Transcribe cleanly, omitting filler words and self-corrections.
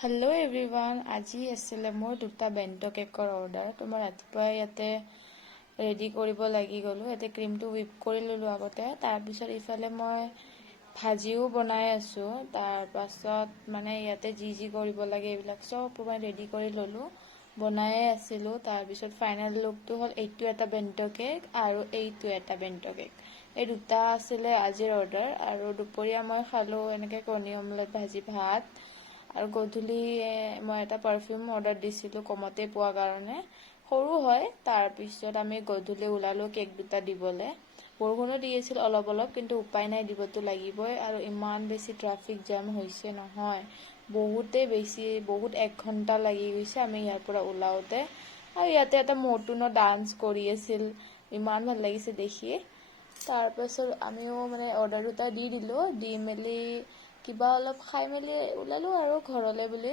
Hello' everyone, আজি আছিলে মোৰ দুটা বেণ্ট কেকৰ অৰ্ডাৰ। তো মই ৰাতিপুৱাই ইয়াতে ৰেডি কৰিব লাগি গ'লোঁ। ইয়াতে ক্ৰীমটো হুইপ কৰি ল'লোঁ আগতে। তাৰপিছত ইফালে মই ভাজিও বনাই আছোঁ। তাৰপাছত মানে ইয়াতে যি কৰিব লাগে এইবিলাক চব মই ৰেডি কৰি ল'লোঁ, বনায়ে আছিলোঁ। তাৰপিছত ফাইনেল লুকটো হ'ল এইটো এটা বেণ্ট কেক আৰু এইটো এটা বেণ্ট কেক। এই দুটা আছিলে আজিৰ অৰ্ডাৰ। আৰু দুপৰীয়া মই খালোঁ এনেকৈ কণী অমলেট, ভাজি, ভাত। আৰু গধূলি মই এটা পাৰফিউম অৰ্ডাৰ দিছিলোঁ কমতে পোৱা কাৰণে, সৰু হয়। তাৰপিছত আমি গধূলি ওলালোঁ কেক দুটা দিবলৈ। বৰষুণো দি আছিল অলপ অলপ, কিন্তু উপায় নাই, দিবতো লাগিবই। আৰু ইমান বেছি ট্ৰাফিক জাম হৈছে নহয়, বহুতেই বেছি, বহুত 1 ঘণ্টা লাগি গৈছে আমি ইয়াৰ পৰা ওলাওঁতে। আৰু ইয়াতে এটা মৰ্টুনো ডান্স কৰি আছিল, ইমান ভাল লাগিছে দেখি। তাৰপাছত আমিও মানে অৰ্ডাৰ দুটা দি দিলোঁ, দি মেলি কিবা অলপ খাই মেলি ওলালোঁ আৰু ঘৰলৈ বুলি।